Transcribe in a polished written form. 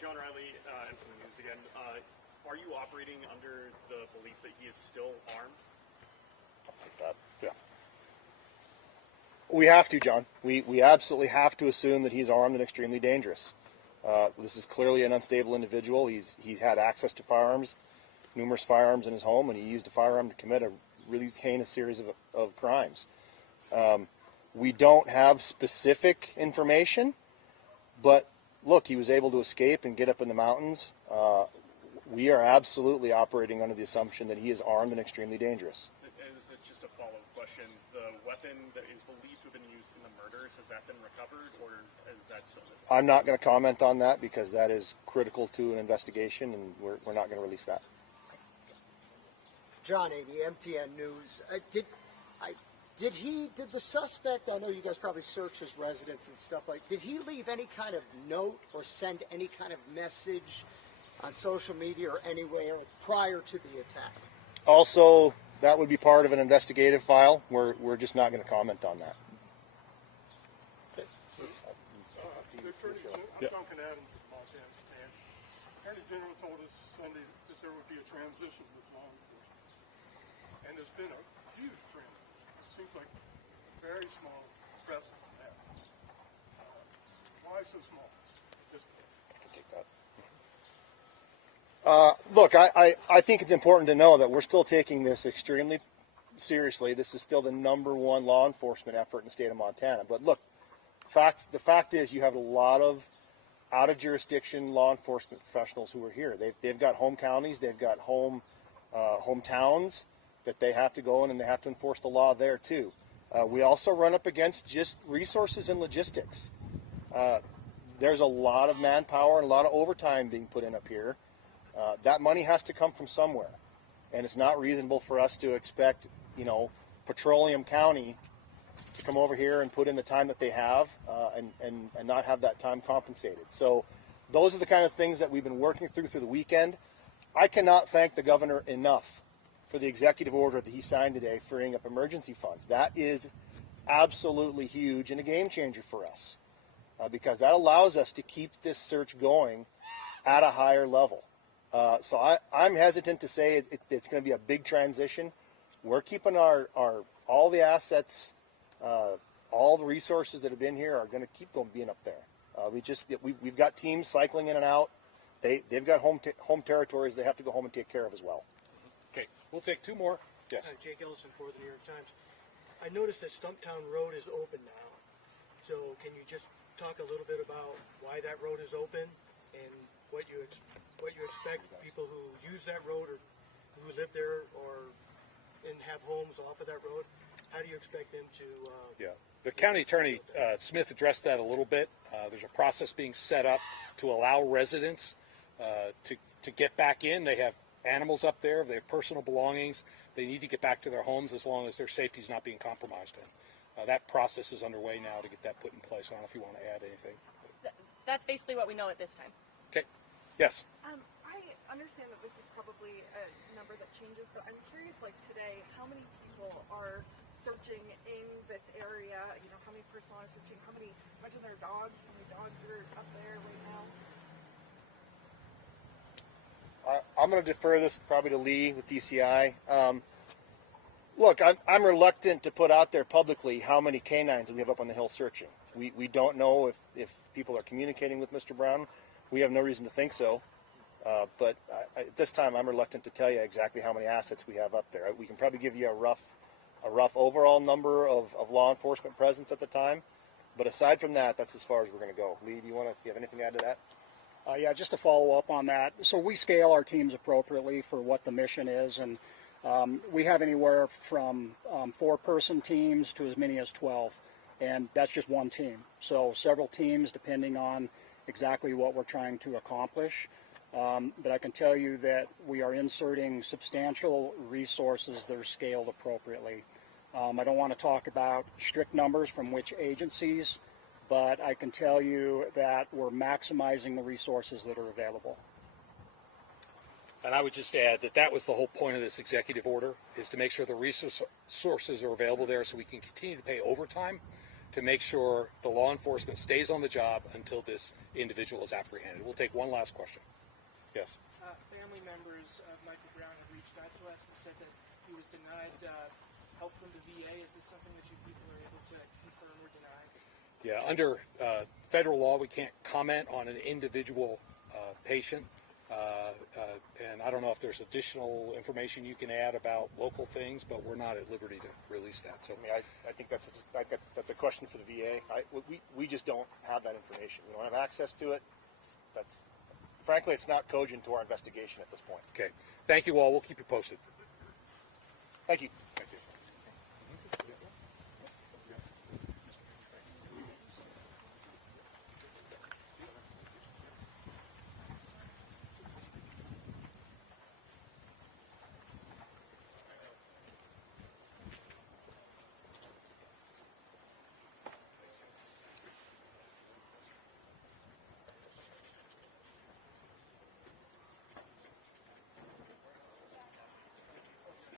John Riley, MTN News again. Are you operating under the belief that he is still armed? Like that. Yeah. We have to, John. We absolutely have to assume that he's armed and extremely dangerous. This is clearly an unstable individual. He's had access to firearms, numerous firearms in his home, and he used a firearm to commit a really heinous series of crimes. We don't have specific information, but look, he was able to escape and get up in the mountains. We are absolutely operating under the assumption that he is armed and extremely dangerous. And is it just a follow-up question? The weapon that is believed to have been used in the murders, has that been recovered, or is that still missing? I'm not going to comment on that because that is critical to an investigation, and we're not going to release that. John Amy, MTN News. Did the suspect, I know you guys probably searched his residence and stuff did he leave any kind of note or send any kind of message on social media or anywhere prior to the attack? Also, that would be part of an investigative file. We're just not going to comment on that. Okay. Yep. Duncan Adams, Montana Stand. Attorney General told us Sunday that there would be a transition with law enforcement. And there's been a huge transition. It seems like very small presence now. Why so small? Just Take that. Look, I think it's important to know that we're still taking this extremely seriously. This is still the #1 law enforcement effort in the state of Montana. But look, the fact is you have a lot of out-of-jurisdiction law enforcement professionals who are here. They've got home counties, they've got hometowns that they have to go in and they have to enforce the law there too. We also run up against just resources and logistics. There's a lot of manpower and a lot of overtime being put in up here. That money has to come from somewhere, and it's not reasonable for us to expect, Petroleum County to come over here and put in the time that they have and not have that time compensated. So those are the kind of things that we've been working through the weekend. I cannot thank the governor enough for the executive order that he signed today, freeing up emergency funds. That is absolutely huge and a game changer for us because that allows us to keep this search going at a higher level. So I'm hesitant to say it's going to be a big transition. We're keeping all the assets, all the resources that have been here are going to keep being up there. We've got teams cycling in and out. They've got home territories they have to go home and take care of as well. Okay, we'll take two more. Yes. Jake Ellison for the New York Times. I noticed that Stumptown Road is open now. So can you just talk a little bit about why that road is open and what you expect people who use that road or who live there and have homes off of that road? How do you expect them to? Yeah, the county attorney Smith addressed that a little bit. There's a process being set up to allow residents to get back in. They have animals up there. They have personal belongings. They need to get back to their homes as long as their safety is not being compromised. And that process is underway now to get that put in place. I don't know if you want to add anything. That's basically what we know at this time. Okay. Yes. I understand that this is probably a number that changes, but I'm curious, today, how many people are searching in this area? How many persons are searching? How much of their dogs? How many dogs are up there right now? I'm going to defer this probably to Lee with DCI. Look, I'm reluctant to put out there publicly how many canines we have up on the hill searching. We don't know if people are communicating with Mr. Brown. We have no reason to think so. But at this time, I'm reluctant to tell you exactly how many assets we have up there. We can probably give you a rough overall number of law enforcement presence at the time. But aside from that, that's as far as we're going to go. Lee, do you have anything to add to that? Yeah, just to follow up on that. So we scale our teams appropriately for what the mission is, and we have anywhere from 4-person teams to as many as 12, and that's just one team. So several teams depending on exactly what we're trying to accomplish. But I can tell you that we are inserting substantial resources that are scaled appropriately. I don't want to talk about strict numbers from which agencies, but I can tell you that we're maximizing the resources that are available. And I would just add that was the whole point of this executive order, is to make sure the resources are available there so we can continue to pay overtime to make sure the law enforcement stays on the job until this individual is apprehended. We'll take one last question. Yes. Family members of Michael Brown have reached out to us and said that he was denied help from the VA. Is this something that you people are able to confirm or deny? Yeah, under federal law, we can't comment on an individual patient. And I don't know if there's additional information you can add about local things, but we're not at liberty to release that. So, I mean, I think that's a question for the VA. We just don't have that information. We don't have access to it. Frankly, it's not cogent to our investigation at this point. okay. Thank you all. We'll keep you posted. Thank you.